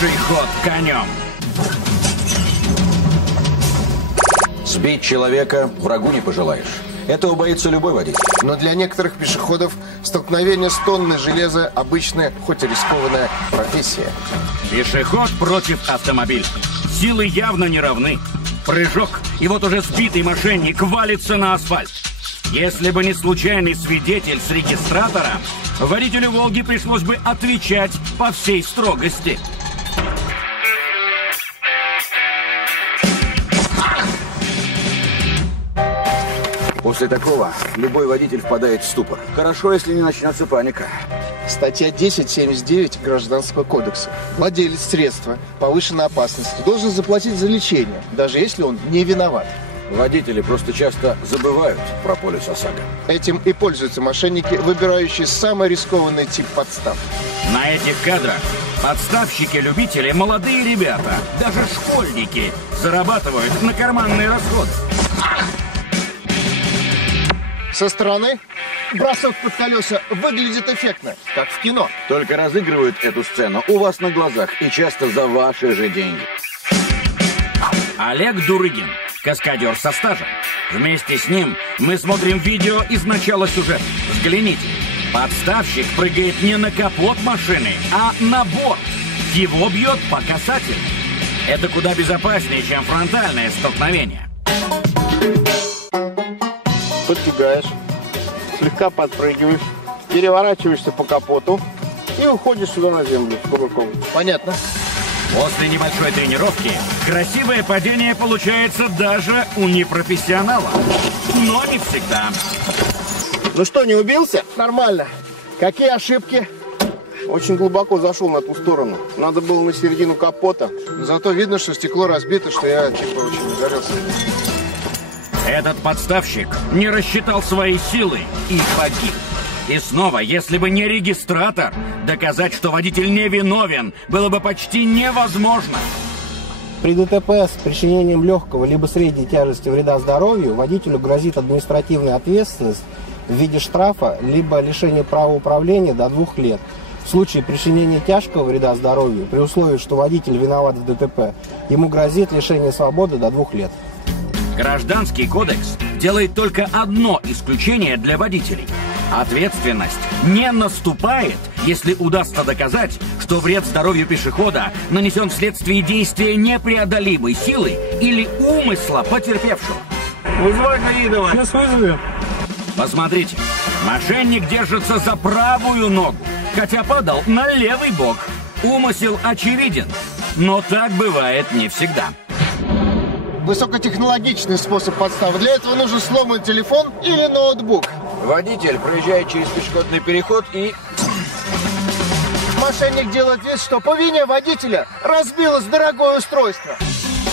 Пеший ход конем. Сбить человека врагу не пожелаешь. Этого боится любой водитель. Но для некоторых пешеходов столкновение с тонной железа обычная, хоть и рискованная профессия. Пешеход против автомобиля. Силы явно не равны. Прыжок, и вот уже сбитый мошенник валится на асфальт. Если бы не случайный свидетель с регистратора, водителю «Волги» пришлось бы отвечать по всей строгости. После такого любой водитель впадает в ступор. Хорошо, если не начнется паника. Статья 1079 Гражданского кодекса. Владелец средства повышенной опасности должен заплатить за лечение, даже если он не виноват. Водители просто часто забывают про полис ОСАГО. Этим и пользуются мошенники, выбирающие самый рискованный тип подстав. На этих кадрах подставщики-любители, молодые ребята, даже школьники, зарабатывают на карманные расходы. Со стороны бросок под колеса выглядит эффектно, как в кино. Только разыгрывают эту сцену у вас на глазах и часто за ваши же деньги. Олег Дурыгин, каскадер со стажем. Вместе с ним мы смотрим видео из начала сюжета. Взгляните. Подставщик прыгает не на капот машины, а на борт. Его бьет по касательной. Это куда безопаснее, чем фронтальное столкновение. Подбегаешь, слегка подпрыгиваешь, переворачиваешься по капоту и уходишь сюда на землю с кулаком. Понятно. После небольшой тренировки красивое падение получается даже у непрофессионала. Но не всегда. Ну что, не убился? Нормально. Какие ошибки? Очень глубоко зашел на ту сторону. Надо было на середину капота. Зато видно, что стекло разбито, что я типа очень загорелся. Этот подставщик не рассчитал свои силы и погиб. И снова, если бы не регистратор, доказать, что водитель невиновен, было бы почти невозможно. При ДТП с причинением легкого либо средней тяжести вреда здоровью водителю грозит административная ответственность в виде штрафа либо лишения права управления до 2 лет. В случае причинения тяжкого вреда здоровью, при условии, что водитель виноват в ДТП, ему грозит лишение свободы до 2 лет. Гражданский кодекс делает только одно исключение для водителей. Ответственность не наступает, если удастся доказать, что вред здоровью пешехода нанесен вследствие действия непреодолимой силы или умысла потерпевшего. Вызывай Гаидова. Сейчас вызову. Посмотрите, мошенник держится за правую ногу, хотя падал на левый бок. Умысел очевиден, но так бывает не всегда. Высокотехнологичный способ подставы. Для этого нужен сломанный телефон или ноутбук. Водитель проезжает через пешеходный переход и... Мошенник делает вид, что по вине водителя разбилось дорогое устройство.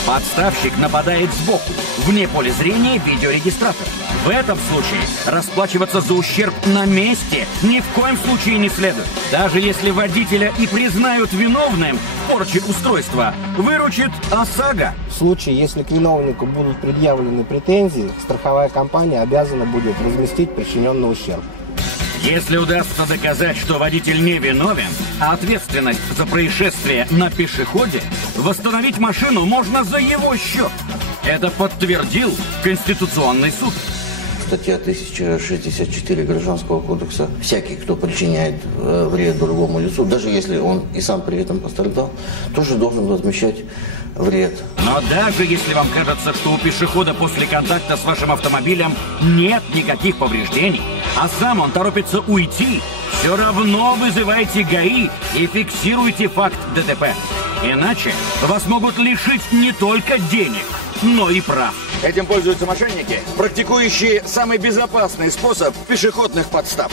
Подставщик нападает сбоку, вне поля зрения видеорегистратора. В этом случае расплачиваться за ущерб на месте ни в коем случае не следует. Даже если водителя и признают виновным в порче устройства, выручит ОСАГО. В случае, если к виновнику будут предъявлены претензии, страховая компания обязана будет возместить причиненный ущерб. Если удастся доказать, что водитель не виновен, а ответственность за происшествие на пешеходе, восстановить машину можно за его счет. Это подтвердил Конституционный суд. Статья 1064 Гражданского кодекса. Всякий, кто причиняет вред другому лицу, даже если он и сам при этом пострадал, тоже должен возмещать вред. Но даже если вам кажется, что у пешехода после контакта с вашим автомобилем нет никаких повреждений, а сам он торопится уйти, все равно вызывайте ГАИ и фиксируйте факт ДТП. Иначе вас могут лишить не только денег, но и прав. Этим пользуются мошенники, практикующие самый безопасный способ пешеходных подстав.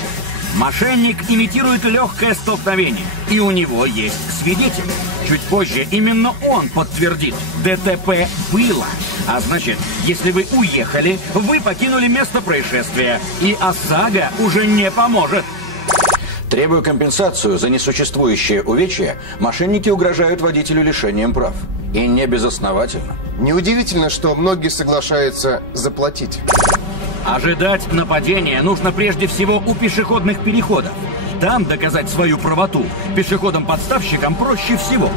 Мошенник имитирует легкое столкновение, и у него есть свидетель. Чуть позже именно он подтвердит, ДТП было. А значит, если вы уехали, вы покинули место происшествия, и ОСАГО уже не поможет. Требуя компенсацию за несуществующее увечье, мошенники угрожают водителю лишением прав. И не безосновательно. Неудивительно, что многие соглашаются заплатить. Ожидать нападения нужно прежде всего у пешеходных переходов. Там доказать свою правоту пешеходам-подставщикам проще всего.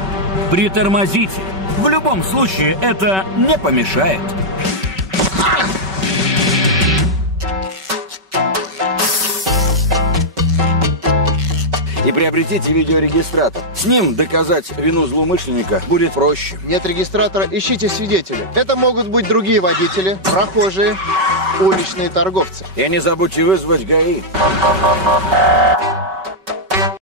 Притормозите. В любом случае это не помешает. И приобретите видеорегистратор. С ним доказать вину злоумышленника будет проще. Нет регистратора, ищите свидетелей. Это могут быть другие водители, прохожие, уличные торговцы. И не забудьте вызвать ГАИ.